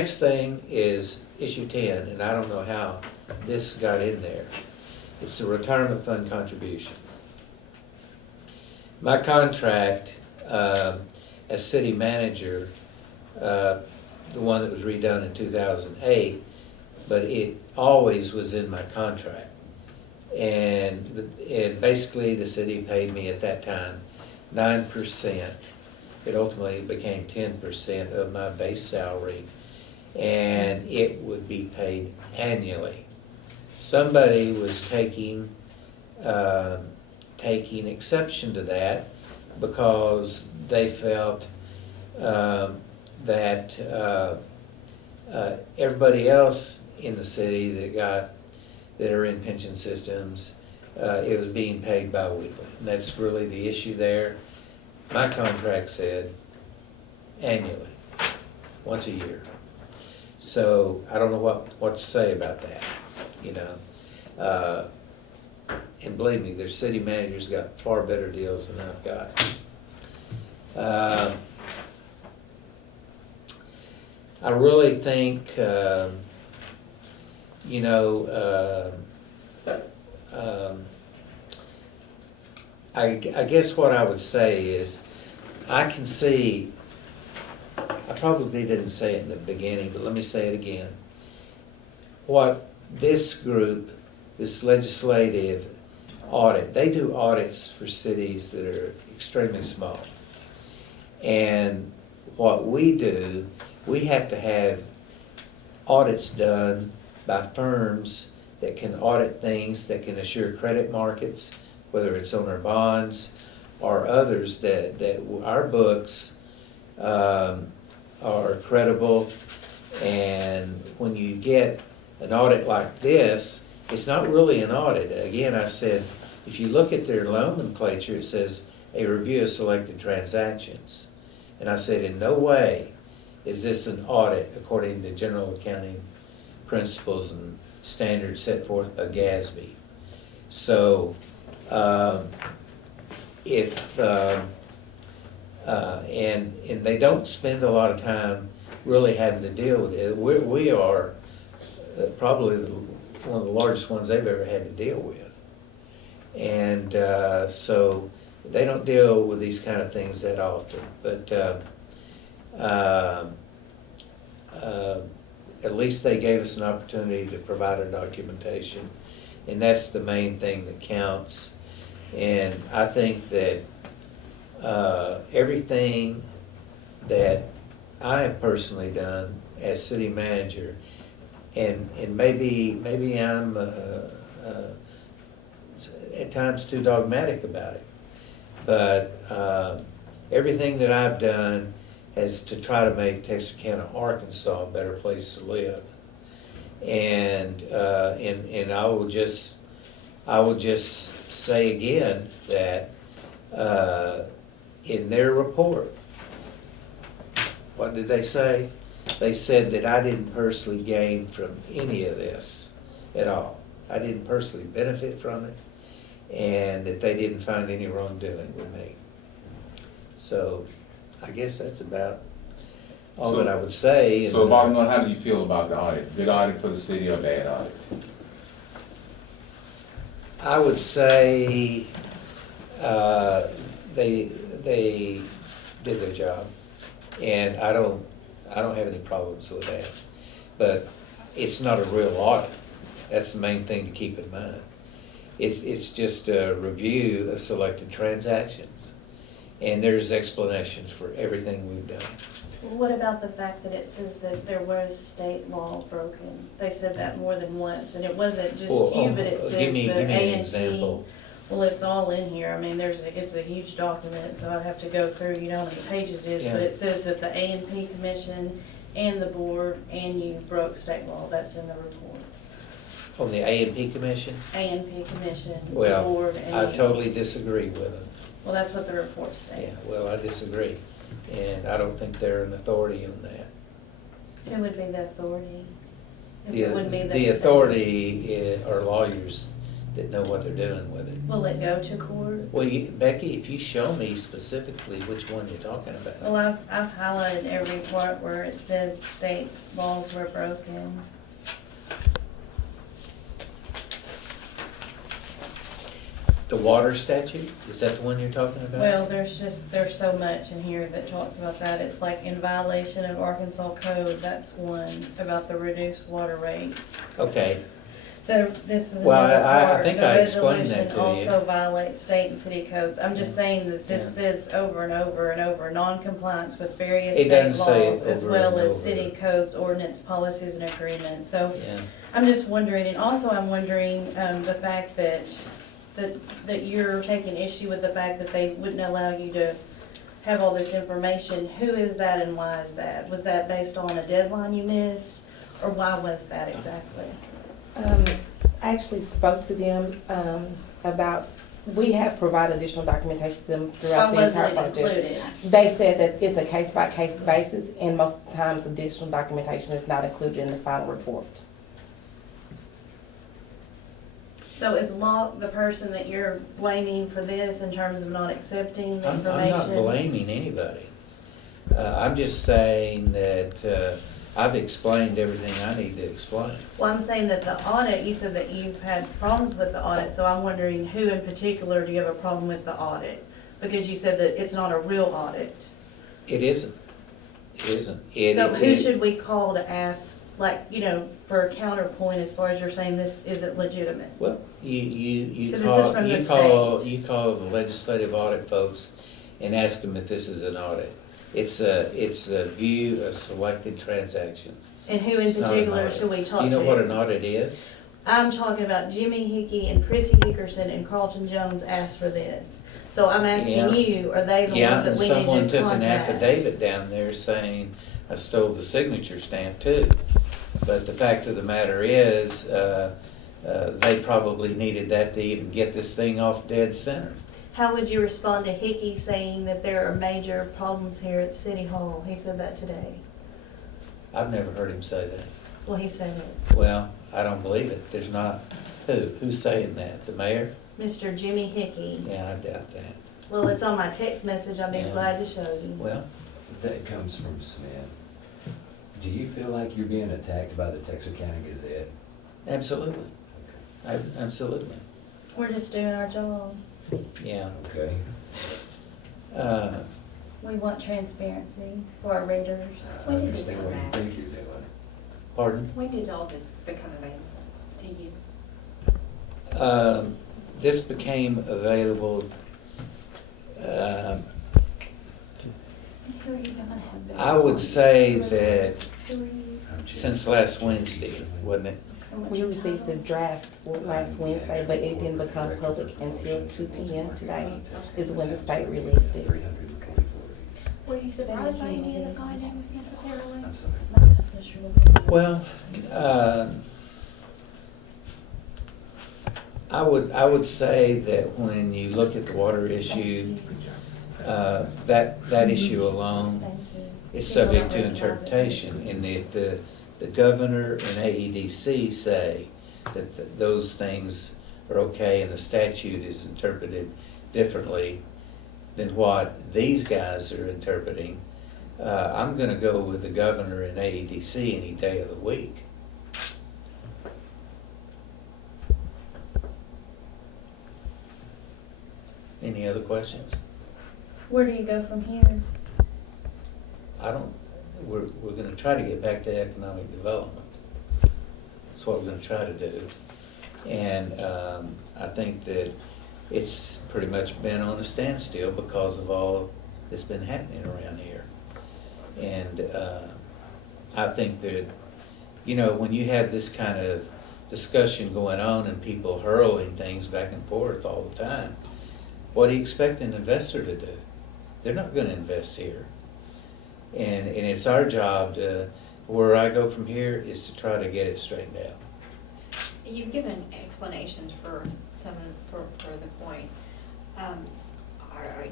Next thing is issue 10, and I don't know how this got in there. It's the retirement fund contribution. My contract as city manager, the one that was redone in 2008, but it always was in my contract. And basically the city paid me at that time 9%. It ultimately became 10% of my base salary, and it would be paid annually. Somebody was taking exception to that because they felt that everybody else in the city that are in pension systems, it was being paid bi-weekly. And that's really the issue there. My contract said annually, once a year. So I don't know what to say about that, you know. And believe me, their city managers got far better deals than I've got. I really think, you know, I guess what I would say is, I can see, I probably didn't say it in the beginning, but let me say it again. What this group, this legislative audit, they do audits for cities that are extremely small. And what we do, we have to have audits done by firms that can audit things, that can assure credit markets, whether it's on our bonds or others, that our books are credible. And when you get an audit like this, it's not really an audit. Again, I said, if you look at their nomenclature, it says a review of selected transactions. And I said, in no way is this an audit according to general accounting principles and standards set forth by GASB. So and they don't spend a lot of time really having to deal with it. We are probably one of the largest ones they've ever had to deal with. And so they don't deal with these kind of things that often. But at least they gave us an opportunity to provide our documentation. And that's the main thing that counts. And I think that everything that I have personally done as city manager, and maybe I'm at times too dogmatic about it, but everything that I've done is to try to make Texarkana, Arkansas a better place to live. And I will just say again that in their report, what did they say? They said that I didn't personally gain from any of this at all. I didn't personally benefit from it, and that they didn't find any wrongdoing with me. So I guess that's about all that I would say. So bottom line, how do you feel about the audit? Good audit for the city or bad audit? I would say they did their job, and I don't have any problems with that. But it's not a real audit. That's the main thing to keep in mind. It's just a review of selected transactions, and there's explanations for everything we've done. What about the fact that it says that there was state law broken? They said that more than once, and it wasn't just you, but it says give me the an A&P. example. Well, it's all in here. I mean, it's a huge document, so I'd have to go through, you know how many pages it is, Yeah. but it says that the A&P commission and the board and you broke state law. That's in the report. On the A&P commission? A&P commission, the Well, board, and I you. totally disagree with them. Well, that's what the report states. Yeah, well, I disagree, and I don't think they're an authority on that. Who would be the authority? If The it wouldn't be the state. authority are lawyers that know what they're doing with it. Will it go to court? Well, Becky, if you show me specifically which one you're talking about. Well, I've highlighted every part where it says state laws were broken. The water statute, is that the one you're talking about? Well, there's so much in here that talks about that. It's like in violation of Arkansas code, that's one, about the reduced water rates. Okay, This is Well, another I part. think The I explained that to you. resolution also violates state and city codes. I'm just Yeah. saying that this says over and over and over, non-compliance with various It state doesn't say laws as over well and as over. city codes, ordinance, policies, and agreements. So yeah. I'm just wondering, and also I'm wondering, the fact that you're taking issue with the fact that they wouldn't allow you to have all this information. Who is that and why is that? Was that based on a deadline you missed, or why was that exactly? I actually spoke to them about, we have provided additional documentation to them Why throughout the entire wasn't it project. included? They said that it's a case-by-case basis, and most times additional documentation is not included in the final report. So is Locke the person that you're blaming for this in terms of not accepting the I'm information? not blaming anybody. I'm just saying that I've explained everything I need to explain. Well, I'm saying that the audit, you said that you've had problems with the audit, so I'm wondering who in particular do you have a problem with the audit? Because you said that it's not a real audit. It isn't. It isn't. So who should we call to ask, like, you know, for a counterpoint as far as you're saying this isn't legitimate? Well, you 'Cause this is from the state. call the legislative audit folks and ask them if this is an audit. It's a view of selected transactions. And who in It's not an particular audit. should we talk Do to? you know what an audit is? I'm talking about Jimmy Hickey and Prissy Hickerson and Carlton Jones asked for this. So I'm Yeah. asking you, are they the Yeah, ones that and we someone need to took an contact? affidavit down there saying I stole the signature stamp too. But the fact of the matter is, they probably needed that to even get this thing off dead center. How would you respond to Hickey saying that there are major problems here at City Hall? He said that today. I've never heard him say that. Well, he said it. Well, I don't believe it. There's not. Who's saying that? The mayor? Mr. Jimmy Hickey. Yeah, I doubt that. Well, it's on my text message. I'd be Yeah. glad to show you. Well, That comes from Smith. Do you feel like you're being attacked by the Texarkana Gazette? absolutely. Absolutely. We're just doing our job. Yeah. Okay. We want transparency for our readers. I understand what you think you're doing. Pardon? When did all this become available to you? This became available, Who are you gonna have? I would say that Who are you? since last Wednesday, wasn't it? We received the draft last Wednesday, but it didn't become public until 2 p.m. today, is when the state released it. 344. Were you surprised by any of the findings necessarily? I'm sorry. Well, I would say that when you look at the water issue, that issue alone Thank you. is subject to interpretation, and if the governor and AEDC say that those things are okay and the statute is interpreted differently than what these guys are interpreting, I'm gonna go with the governor and AEDC any day of the week. Any other questions? Where do you go from here? We're gonna try to get back to economic development. That's what we're gonna try to do. And I think that it's pretty much been on a standstill because of all that's been happening around here. And I think that, you know, when you have this kind of discussion going on and people hurling things back and forth all the time, what do you expect an investor to do? They're not gonna invest here. And it's our job to, where I go from here is to try to get it straightened out. You've given explanations for some of, for the points.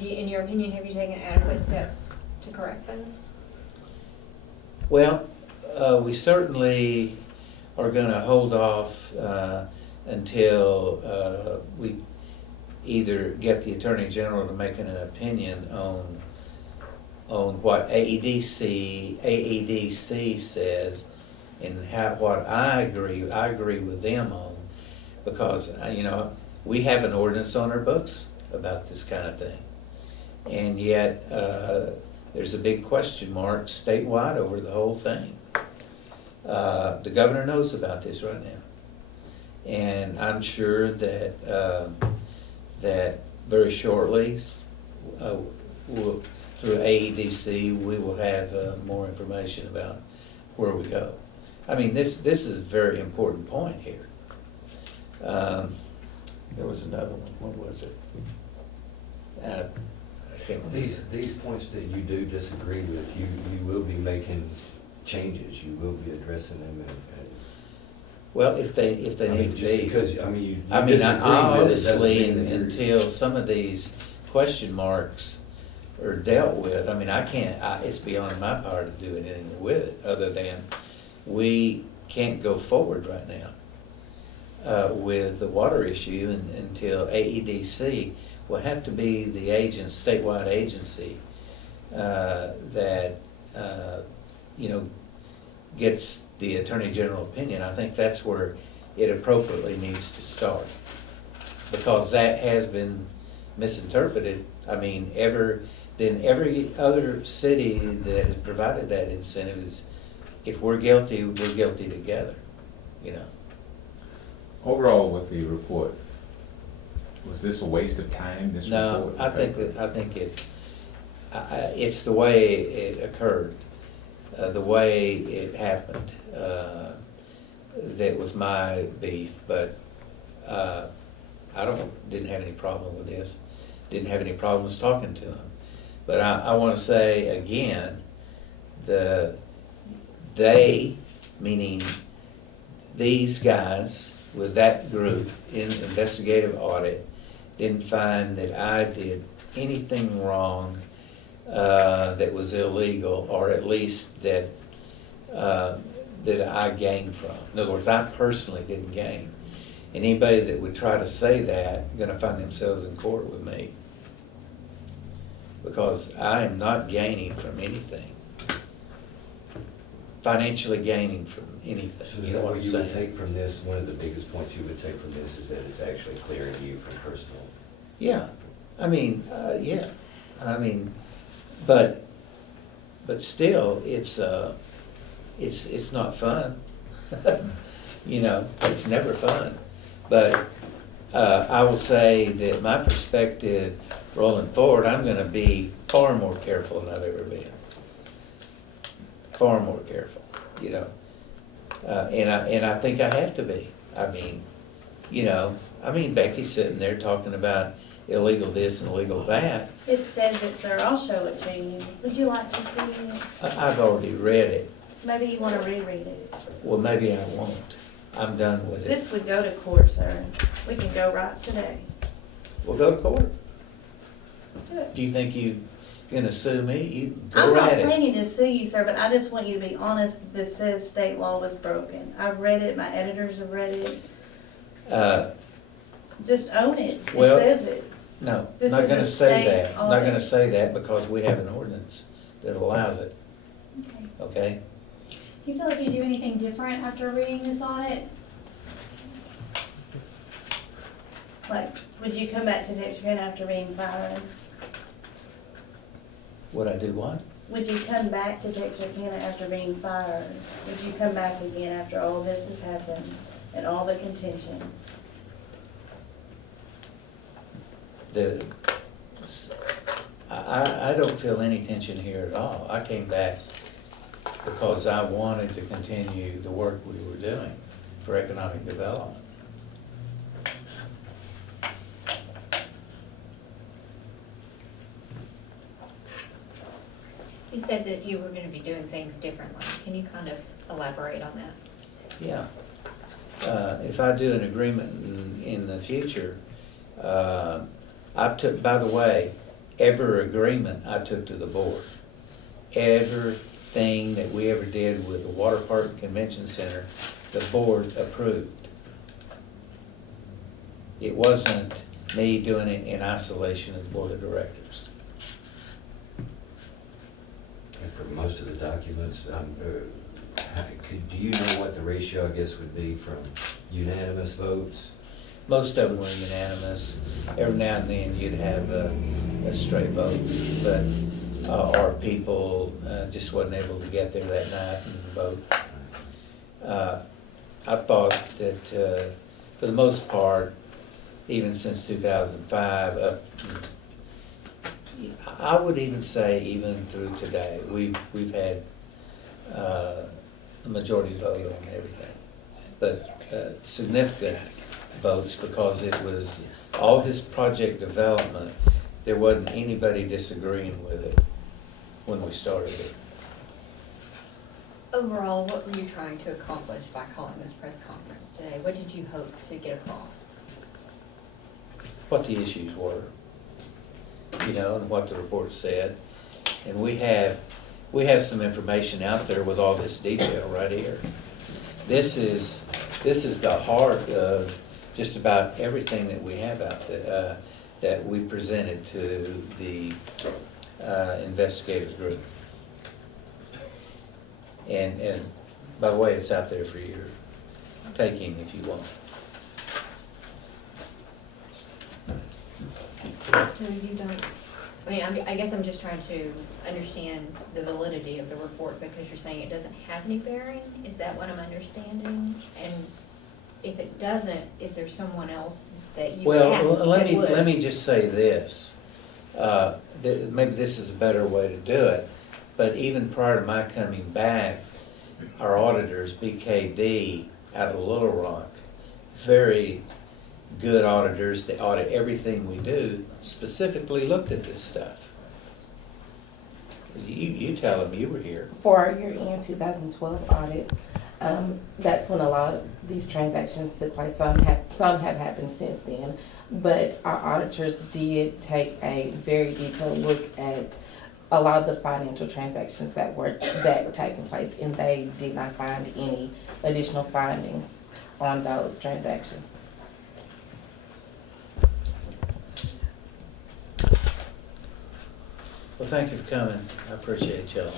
In your opinion, have you taken adequate steps to correct those? Well, we certainly are gonna hold off until we either get the Attorney General to make an opinion on what AEDC says, and what I agree with them on, because, you know, we have an ordinance on our books about this kind of thing. And yet, there's a big question mark statewide over the whole thing. The governor knows about this right now. And I'm sure that, that very shortly, through AEDC, we will have more information about where we go. I mean, this is a very important point here. There was another one. What was it? I can't remember. These points that you do disagree with, you will be making changes, you will be addressing them and. Well, if they I mean, need to just be. because, I mean, you I mean, disagree with it doesn't obviously, mean that you're- until some of these question marks are dealt with, I mean, it's beyond my power to do anything with it, other than we can't go forward right now with the water issue until AEDC will have to be the statewide agency that, you know, gets the Attorney General opinion. I think that's where it appropriately needs to start, because that has been misinterpreted. I mean, every other city that has provided that incentive is, if we're guilty together, you know. Overall, with the report, was this a waste of time, this report? No, I think it's the way it occurred, the way it happened, that was my beef, but didn't have any problem with this, didn't have any problems talking to him. But I want to say again, they, meaning these guys with that group in investigative audit, didn't find that I did anything wrong that was illegal, or at least that I gained from. In other words, I personally didn't gain. And anybody that would try to say that, gonna find themselves in court with me. Because I am not gaining from anything. Financially gaining from anything. So You is know that what what I'm you would saying? take from this, one of the biggest points you would take from this is that it's actually clearing you from personal? Yeah, I mean, yeah, I mean, but still, it's not fun. You know, it's never fun. But I will say that my perspective rolling forward, I'm gonna be far more careful than I've ever been. Far more careful, you know. And I think I have to be. I mean, you know, Becky's sitting there talking about illegal this and illegal that. It says it, sir, I'll show it to you. Would you like to see it? I've already read it. Maybe you want to reread it. Well, maybe I won't. I'm done with it. This would go to court, sir. We can go right today. We'll go to court. Let's do it. Do you think you're gonna sue me? You I'm go not at it. planning to sue you, sir, but I just want you to be honest. This says state law was broken. I've read it, my editors have read it. Just own it. It Well, says it. No, This not is gonna a say state that. Not gonna audit. say that because we have an ordinance that allows it, Okay. okay? Do you feel like you do anything different after reading this audit? Like, would you come back to Texarkana after being fired? Would I do what? Would you come back to Texarkana after being fired? Would you come back again after all this has happened and all the contention? I don't feel any tension here at all. I came back because I wanted to continue the work we were doing for economic development. You said that you were gonna be doing things differently. Can you kind of elaborate on that? Yeah. If I do an agreement in the future, I took, by the way, every agreement I took to the board. Everything that we ever did with the Water Park and Convention Center, the board approved. It wasn't me doing it in isolation as board of directors. And for most of the documents, do you know what the ratio, I guess, would be from unanimous votes? Most of them were unanimous. Every now and then you'd have a stray vote, but, or people just wasn't able to get there that night and vote. I thought that, for the most part, even since 2005, I would even say even through today, we've had a majority vote on everything. But significant votes, because it was all this project development, there wasn't anybody disagreeing with it when we started it. Overall, what were you trying to accomplish by calling this press conference today? What did you hope to get across? What the issues were, you know, and what the report said. And we have some information out there with all this detail right here. This is the heart of just about everything that we have out there, that we presented to the investigative group. And by the way, it's out there for your taking if you want. So you don't, I guess I'm just trying to understand the validity of the report, because you're saying it doesn't have any bearing? Is that what I'm understanding? And if it doesn't, is there someone else that you would ask Well, let that would? me just say this. Maybe this is a better way to do it, but even prior to my coming back, our auditors, BKD, out of Little Rock, very good auditors, they audit everything we do, specifically looked at this stuff. You tell them you were here. For our year-end 2012 audit, that's when a lot of these transactions took place. Some have happened since then, but our auditors did take a very detailed look at a lot of the financial transactions that taken place, and they did not find any additional findings on those transactions. Well, thank you for coming. I appreciate y'all.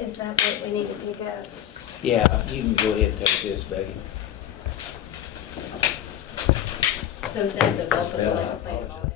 Is that what we need to pick up? Yeah, you can go ahead and take this, Becky. So is that the bulk of the legislative?